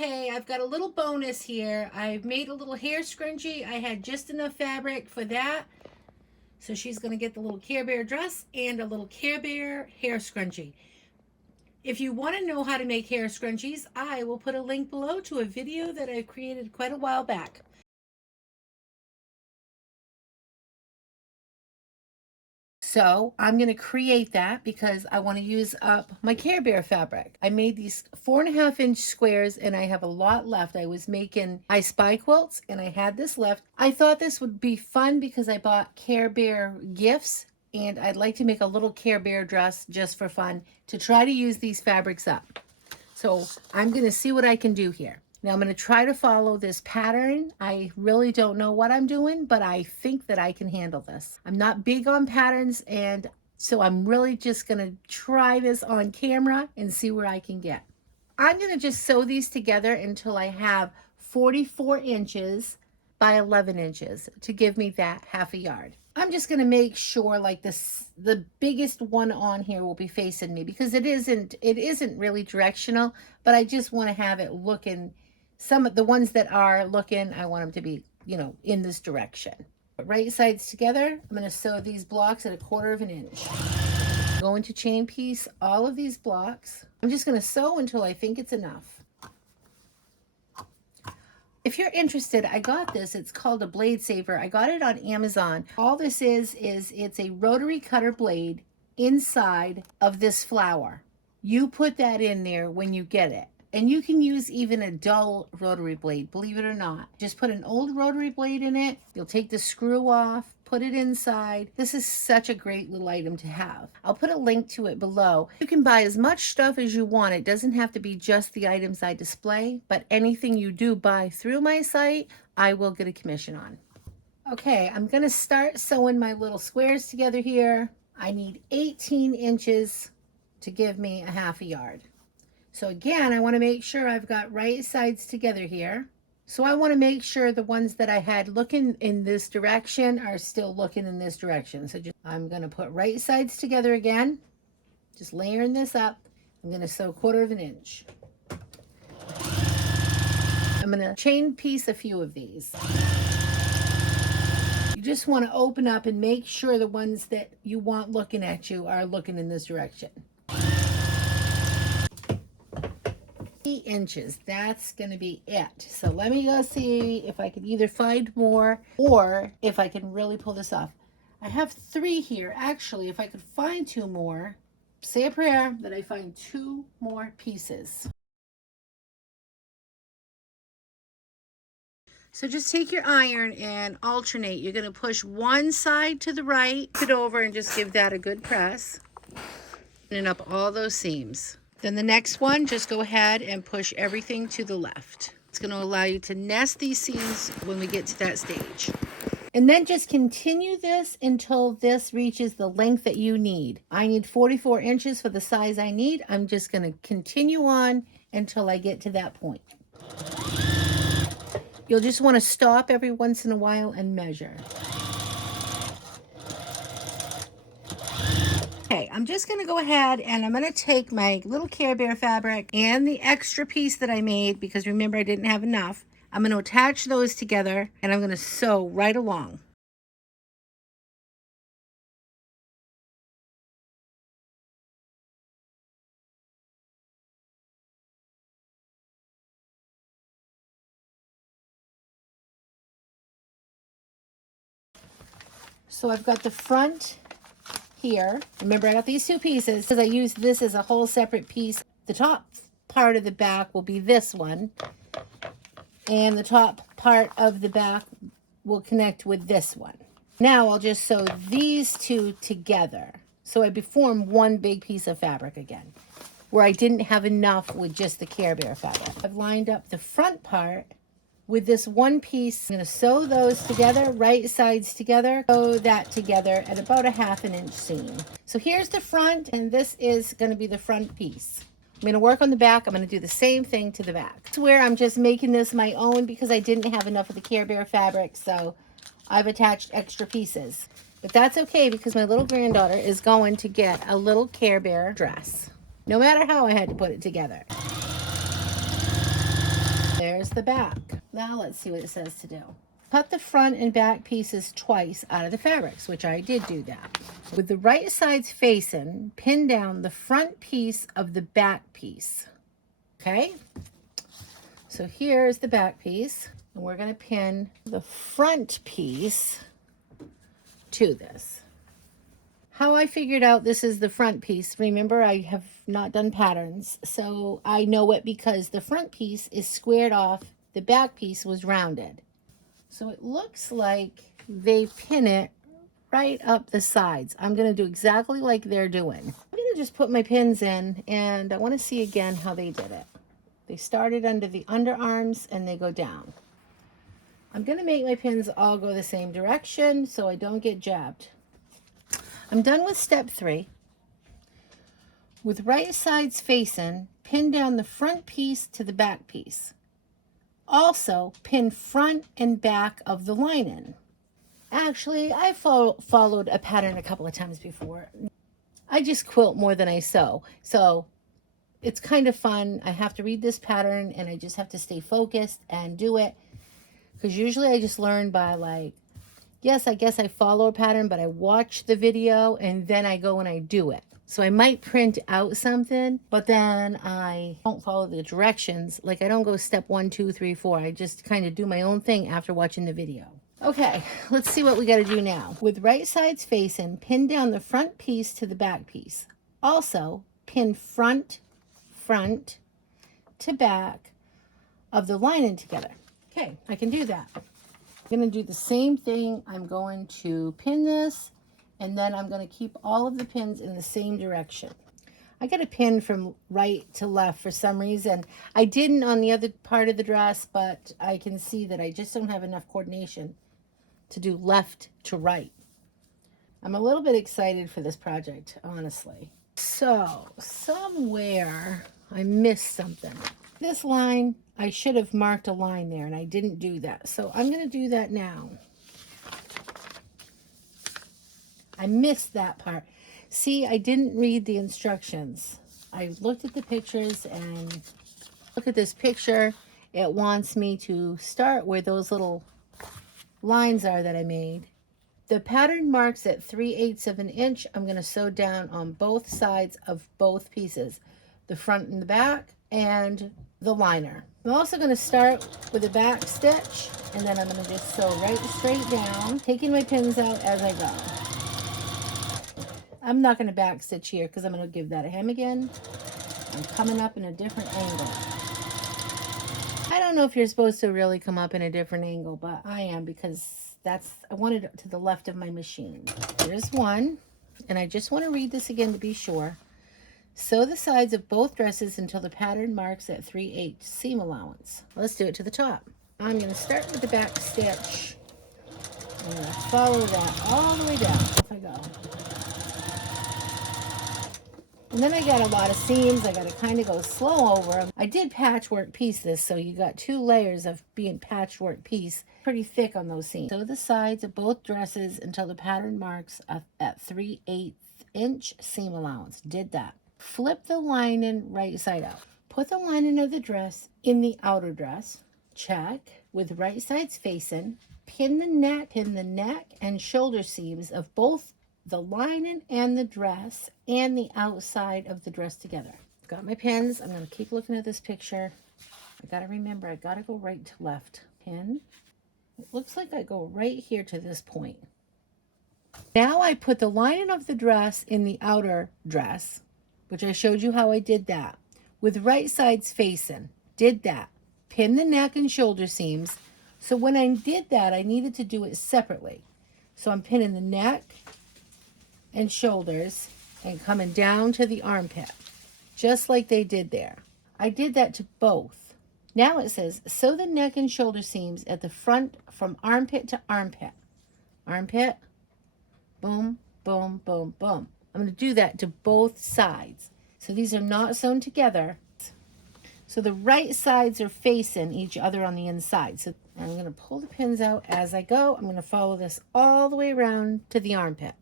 Okay, I've got a little bonus here. I've made a little hair scrunchie. I had just enough fabric for that. So she's going to get the little Care Bear dress and a little Care Bear hair scrunchie. If you want to know how to make hair scrunchies, I will put a link below to a video that I created quite a while back. So I'm going to create that because I want to use up my Care Bear fabric. I made these 4.5-inch squares and I have a lot left. I was making I Spy quilts and I had this left. I thought this would be fun because I bought Care Bear gifts and I'd like to make a little Care Bear dress just for fun to try to use these fabrics up. So I'm going to see what I can do here. Now I'm going to try to follow this pattern. I really don't know what I'm doing, but I think that I can handle this. I'm not big on patterns, and so I'm really just going to try this on camera and see where I can get. I'm going to just sew these together until I have 44 inches by 11 inches to give me that half a yard. I'm just going to make sure like this, the biggest one on here will be facing me because it isn't really directional, but I just want to have it looking, some of the ones that are looking, I want them to be, you know, in this direction. Right sides together, I'm going to sew these blocks at 1/4 of an inch. I'm going to chain piece all of these blocks. I'm just going to sew until I think it's enough. If you're interested, I got this. It's called a blade saver. I got it on Amazon. All this is it's a rotary cutter blade inside of this flower. You put that in there when you get it. And you can use even a dull rotary blade, believe it or not. Just put an old rotary blade in it. You'll take the screw off, put it inside. This is such a great little item to have. I'll put a link to it below. You can buy as much stuff as you want. It doesn't have to be just the items I display, but anything you do buy through my site, I will get a commission on. Okay, I'm gonna start sewing my little squares together here. I need 18 inches to give me a half a yard. So again, I want to make sure I've got right sides together here. So I want to make sure the ones that I had looking in this direction are still looking in this direction. So I'm going to put right sides together again, just layering this up. I'm going to sew 1/4 of an inch. I'm going to chain piece a few of these. You just want to open up and make sure the ones that you want looking at you are looking in this direction. Inches, that's going to be it. So let me go see if I can either find more or if I can really pull this off. I have 3 here. Actually, if I could find 2 more, say a prayer that I find 2 more pieces. So just take your iron and alternate. You're going to push one side to the right, it over, and just give that a good press. And up all those seams. Then the next one, just go ahead and push everything to the left. It's going to allow you to nest these seams when we get to that stage. And then just continue this until this reaches the length that you need. I need 44 inches for the size I need. I'm just going to continue on until I get to that point. You'll just want to stop every once in a while and measure. Okay, I'm just going to go ahead and I'm going to take my little Care Bear fabric and the extra piece that I made, because remember I didn't have enough. I'm going to attach those together and I'm going to sew right along. So I've got the front here. Remember, I got these 2 pieces because I used this as a whole separate piece. The top part of the back will be this one, and the top part of the back will connect with this one. Now I'll just sew these 2 together so I form one big piece of fabric again, where I didn't have enough with just the Care Bear fabric. I've lined up the front part with this one piece. I'm going to sew those together, right sides together, sew that together at about a 1/2 inch seam. So here's the front, and this is going to be the front piece. I'm going to work on the back. I'm going to do the same thing to the back. It's where I'm just making this my own because I didn't have enough of the Care Bear fabric, so I've attached extra pieces. But that's okay because my little granddaughter is going to get a little Care Bear dress, no matter how I had to put it together. the back. Now let's see what it says to do. Cut the front and back pieces twice out of the fabrics, which I did do that. With the right sides facing, pin down the front piece of the back piece. Okay, so here's the back piece, and we're going to pin the front piece to this. How I figured out this is the front piece, remember I have not done patterns, so I know it because the front piece is squared off, the back piece was rounded. So it looks like they pin it right up the sides. I'm going to do exactly like they're doing. I'm going to just put my pins in, and I want to see again how they did it. They started under the underarms and they go down. I'm going to make my pins all go the same direction so I don't get jabbed. I'm done with step 3. With right sides facing, pin down the front piece to the back piece. Also, pin front and back of the lining. Actually, I followed a pattern a couple of times before. I just quilt more than I sew. So it's kind of fun. I have to read this pattern and I just have to stay focused and do it. Because usually I just learn by like, yes, I guess I follow a pattern, but I watch the video and then I go and I do it. So I might print out something, but then I don't follow the directions. Like I don't go step 1, 2, 3, 4. I just kind of do my own thing after watching the video. Okay, let's see what we got to do now. With right sides facing, pin down the front piece to the back piece. Also, pin front to back of the lining together. Okay, I can do that. I'm going to do the same thing. I'm going to pin this, and then I'm going to keep all of the pins in the same direction. I got a pin from right to left for some reason. I didn't on the other part of the dress, but I can see that I just don't have enough coordination to do left to right. I'm a little bit excited for this project, honestly. So, somewhere I missed something. This line, I should have marked a line there, and I didn't do that. So I'm going to do that now. I missed that part. See, I didn't read the instructions. I looked at the pictures, and look at this picture. It wants me to start where those little lines are that I made. The pattern marks at 3/8 of an inch. I'm going to sew down on both sides of both pieces, the front and the back, and the liner. I'm also going to start with a back stitch, and then I'm going to just sew right straight down, taking my pins out as I go. I'm not going to back stitch here because I'm going to give that a hem again. I'm coming up in a different angle. I don't know if you're supposed to really come up in a different angle, but I am because I wanted it to the left of my machine. Here's one, and I just want to read this again to be sure. Sew the sides of both dresses until the pattern marks at 3/8 seam allowance. Let's do it to the top. I'm going to start with the back stitch. I'm going to follow that all the way down. Off I go. And then I got a lot of seams. I got to kind of go slow over them. I did patchwork piece this, so you got 2 layers of being patchwork piece. Pretty thick on those seams. Sew the sides of both dresses until the pattern marks at 3/8 inch seam allowance. Did that. Flip the lining right side out. Put the lining of the dress in the outer dress. Check. With right sides facing. Pin the neck and shoulder seams of both the lining and the dress and the outside of the dress together. Got my pins. I'm going to keep looking at this picture. I got to remember, I got to go right to left. Pin. It looks like I go right here to this point. Now I put the lining of the dress in the outer dress, which I showed you how I did that. With right sides facing. Did that. Pin the neck and shoulder seams. So when I did that, I needed to do it separately. So I'm pinning the neck and shoulders and coming down to the armpit, just like they did there. I did that to both. Now it says, sew the neck and shoulder seams at the front from armpit to armpit. Armpit, boom, boom, boom, boom. I'm going to do that to both sides. So these are not sewn together. So the right sides are facing each other on the inside. So I'm going to pull the pins out as I go. I'm going to follow this all the way around to the armpit.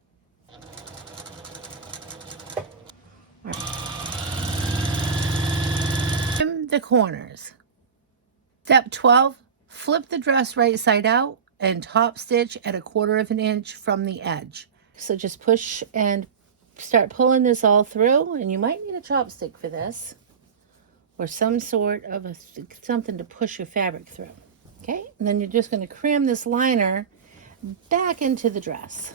Trim the corners. Step 12, flip the dress right side out and top stitch at 1/4 inch from the edge. So just push and start pulling this all through, and you might need a chopstick for this or some sort of something to push your fabric through. Okay, and then you're just going to cram this liner back into the dress.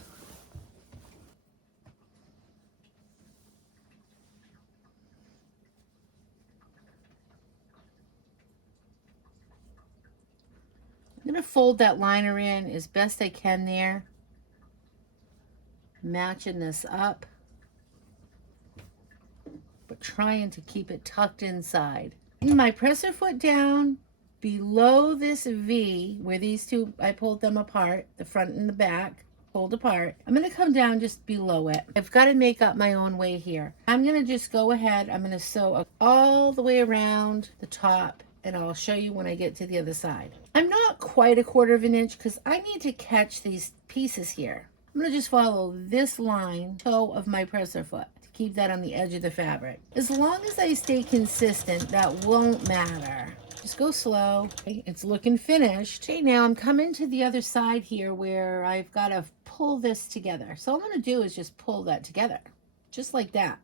I'm going to fold that liner in as best I can there, matching this up, but trying to keep it tucked inside. My presser foot down below this V, where these two, I pulled them apart, the front and the back, pulled apart. I'm going to come down just below it. I've got to make up my own way here. I'm going to just go ahead, I'm going to sew all the way around the top, and I'll show you when I get to the other side. I'm not quite 1/4 inch because I need to catch these pieces here. I'm going to just follow this line, toe of my presser foot. Keep that on the edge of the fabric. As long as I stay consistent, that won't matter. Just go slow. Okay, it's looking finished. Okay, now I'm coming to the other side here where I've got to pull this together. So all I'm going to do is just pull that together, just like that.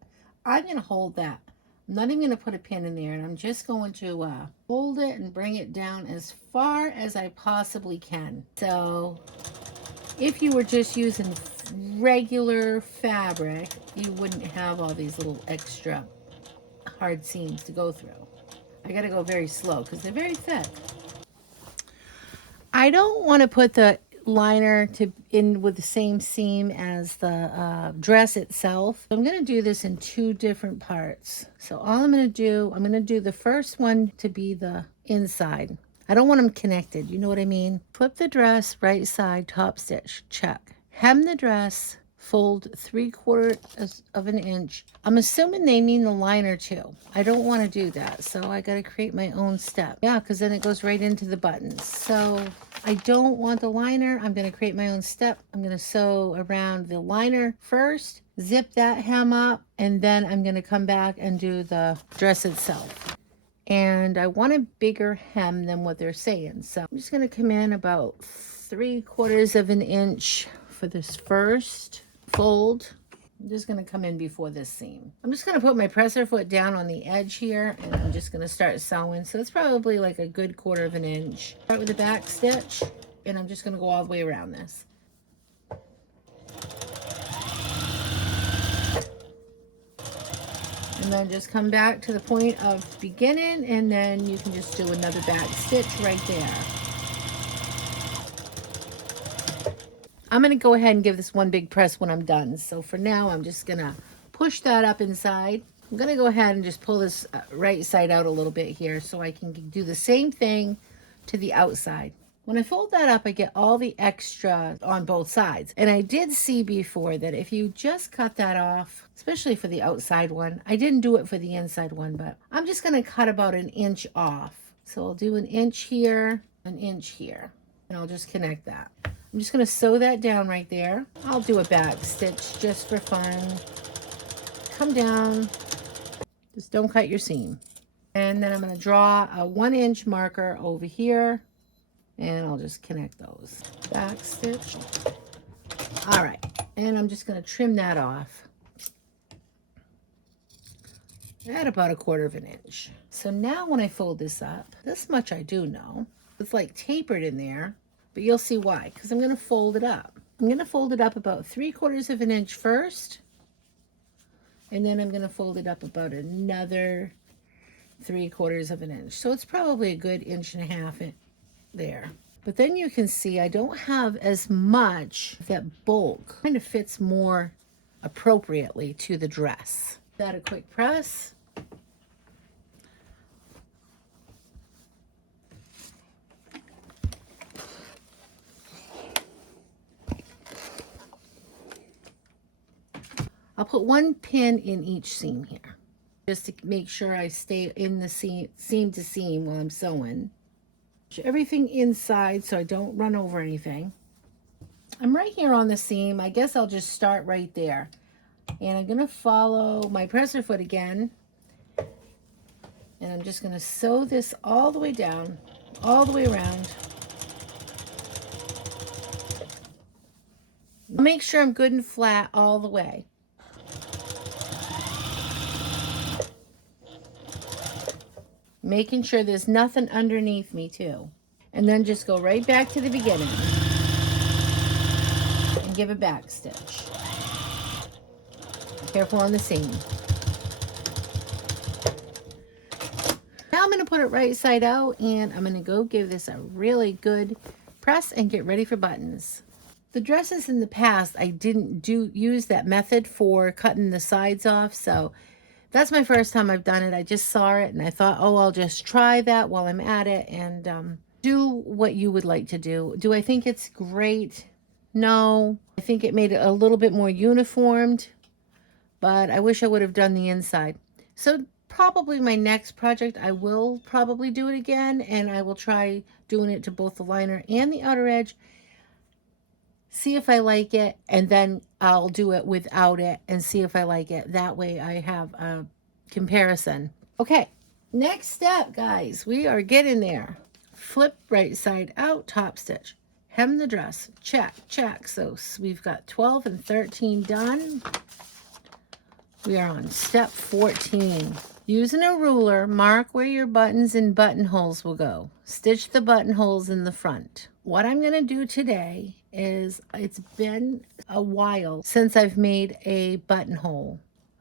I'm going to hold that. I'm not even going to put a pin in there, and I'm just going to hold it and bring it down as far as I possibly can. So if you were just using regular fabric, you wouldn't have all these little extra hard seams to go through. I gotta go very slow because they're very thick. I don't want to put the liner in with the same seam as the dress itself. I'm going to do this in 2 different parts. So all I'm going to do the first one to be the inside. I don't want them connected, you know what I mean? Flip the dress right side, top stitch, check. Hem the dress, fold 3/4 inch. I'm assuming they mean the liner too. I don't want to do that, so I got to create my own step. Yeah, because then it goes right into the buttons. So I don't want the liner. I'm going to create my own step. I'm going to sew around the liner first, zip that hem up, and then I'm going to come back and do the dress itself. And I want a bigger hem than what they're saying. So I'm just going to come in about 3/4 inch for this first fold. I'm just going to come in before this seam. I'm just going to put my presser foot down on the edge here, and I'm just going to start sewing. So it's probably like a good 1/4 inch. Start with the back stitch, and I'm just going to go all the way around this. And then just come back to the point of beginning, and then you can just do another back stitch right there. I'm going to go ahead and give this one big press when I'm done. So for now, I'm just going to push that up inside. I'm going to go ahead and just pull this right side out a little bit here so I can do the same thing to the outside. When I fold that up, I get all the extra on both sides. And I did see before that if you just cut that off, especially for the outside one, I didn't do it for the inside one, but I'm just going to cut about 1 inch off. So I'll do 1 inch here, 1 inch here, and I'll just connect that. I'm just going to sew that down right there. I'll do a back stitch just for fun. Come down. Just don't cut your seam. And then I'm going to draw a 1 inch marker over here, and I'll just connect those. Back stitch. All right, and I'm just going to trim that off at about 1/4 inch. So now when I fold this up, this much I do know. It's like tapered in there, but you'll see why, because I'm going to fold it up. I'm going to fold it up about 3/4 inch first, and then I'm going to fold it up about another 3/4 inch. So it's probably a good 1.5 inches there. But then you can see I don't have as much that bulk. Kind of fits more appropriately to the dress. That a quick press. I'll put 1 pin in each seam here, just to make sure I stay in the seam to seam while I'm sewing. Everything inside so I don't run over anything. I'm right here on the seam. I guess I'll just start right there. And I'm going to follow my presser foot again. And I'm just going to sew this all the way down, all the way around. Make sure I'm good and flat all the way. Making sure there's nothing underneath me too. And then just go right back to the beginning and give a back stitch. Careful on the seam. Now I'm going to put it right side out, and I'm going to go give this a really good press and get ready for buttons. The dresses in the past, I didn't use that method for cutting the sides off, so that's my first time I've done it. I just saw it and I thought, oh, I'll just try that while I'm at it, and do what you would like to do. Do I think it's great? No. I think it made it a little bit more uniformed, but I wish I would have done the inside. So probably my next project, I will probably do it again, and I will try doing it to both the liner and the outer edge. See if I like it, and then I'll do it without it and see if I like it. That way I have a comparison. Okay, next step, guys. We are getting there. Flip right side out, top stitch. Hem the dress. Check, check. So we've got 12 and 13 done. We are on step 14. Using a ruler, mark where your buttons and buttonholes will go. Stitch the buttonholes in the front. What I'm going to do today is, it's been a while since I've made a buttonhole.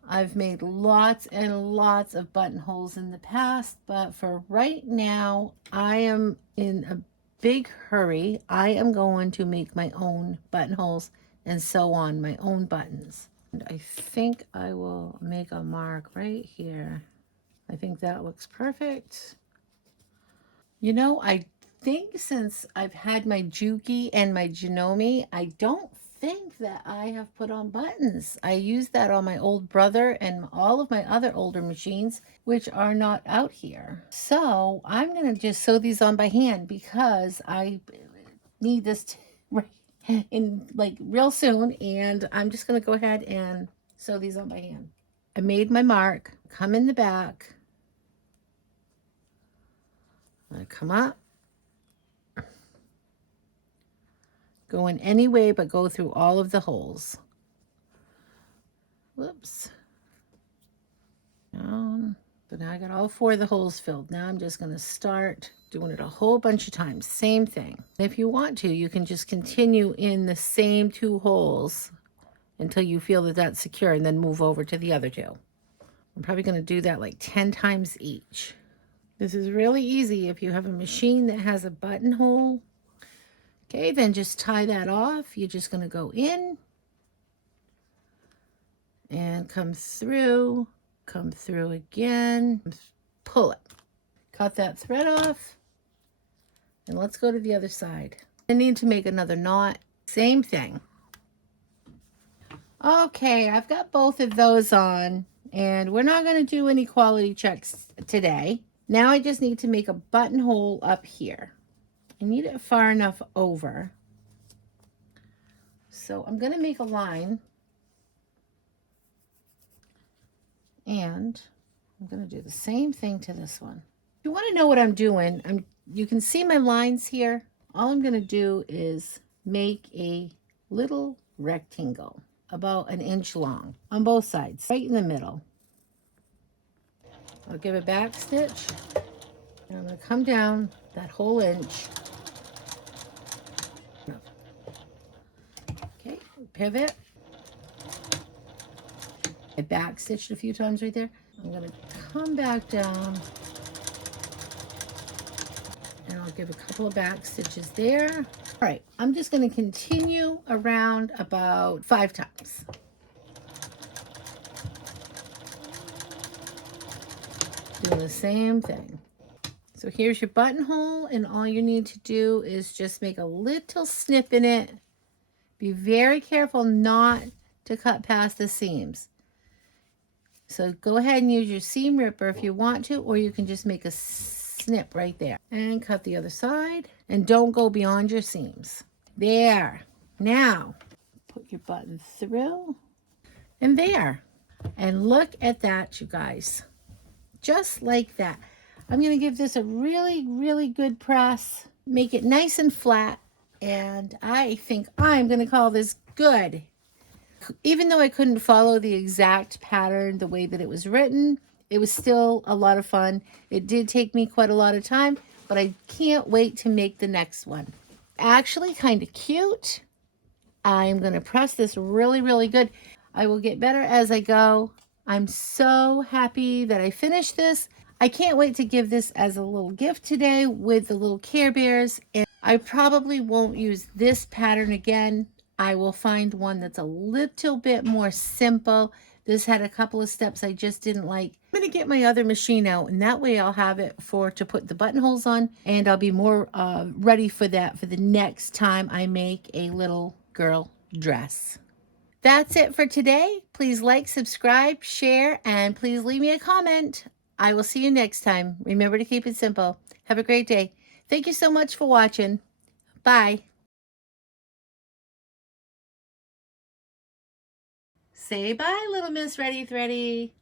I've made lots and lots of buttonholes in the past, but for right now, I am in a big hurry. I am going to make my own buttonholes and sew on my own buttons. And I think I will make a mark right here. I think that looks perfect. You know, I think since I've had my Juki and my Janome, I don't think that I have put on buttons. I used that on my old brother and all of my other older machines, which are not out here. So I'm going to just sew these on by hand because I need this in like real soon, and I'm just going to go ahead and sew these on by hand. I made my mark, come in the back. I'm going to come up. Go in any way but go through all of the holes. Whoops. So now I got all 4 of the holes filled. Now I'm just going to start doing it a whole bunch of times. Same thing. If you want to, you can just continue in the same 2 holes until you feel that that's secure, and then move over to the other 2. I'm probably going to do that like 10 times each. This is really easy if you have a machine that has a buttonhole. Okay, then just tie that off. You're just going to go in and come through again, pull it, cut that thread off, and let's go to the other side. I need to make another knot. Same thing. Okay, I've got both of those on, and we're not going to do any quality checks today. Now I just need to make a buttonhole up here. I need it far enough over. So I'm going to make a line, and I'm going to do the same thing to this one. If you want to know what I'm doing, you can see my lines here. All I'm going to do is make a little rectangle about 1 inch long on both sides, right in the middle. I'll give a back stitch, and I'm going to come down that whole inch. Okay, pivot. I back stitched a few times right there. I'm going to come back down, and I'll give a couple of back stitches there. All right, I'm just going to continue around about 5 times. Doing the same thing. So here's your buttonhole, and all you need to do is just make a little snip in it. Be very careful not to cut past the seams. So go ahead and use your seam ripper if you want to, or you can just make a snip right there. And cut the other side, and don't go beyond your seams. There. Now, put your button through, and there. And look at that, you guys. Just like that. I'm going to give this a really, really good press, make it nice and flat, and I think I'm going to call this good. Even though I couldn't follow the exact pattern the way that it was written, it was still a lot of fun. It did take me quite a lot of time, but I can't wait to make the next one. Actually, kind of cute. I'm going to press this really, really good. I will get better as I go. I'm so happy that I finished this. I can't wait to give this as a little gift today with the little Care Bears. And I probably won't use this pattern again. I will find one that's a little bit more simple. This had a couple of steps I just didn't like. I'm going to get my other machine out, and that way I'll have it to put the buttonholes on, and I'll be more ready for that for the next time I make a little girl dress. That's it for today. Please like, subscribe, share, and please leave me a comment. I will see you next time. Remember to keep it simple. Have a great day. Thank you so much for watching. Bye. Say bye, little Miss Reddy Thready.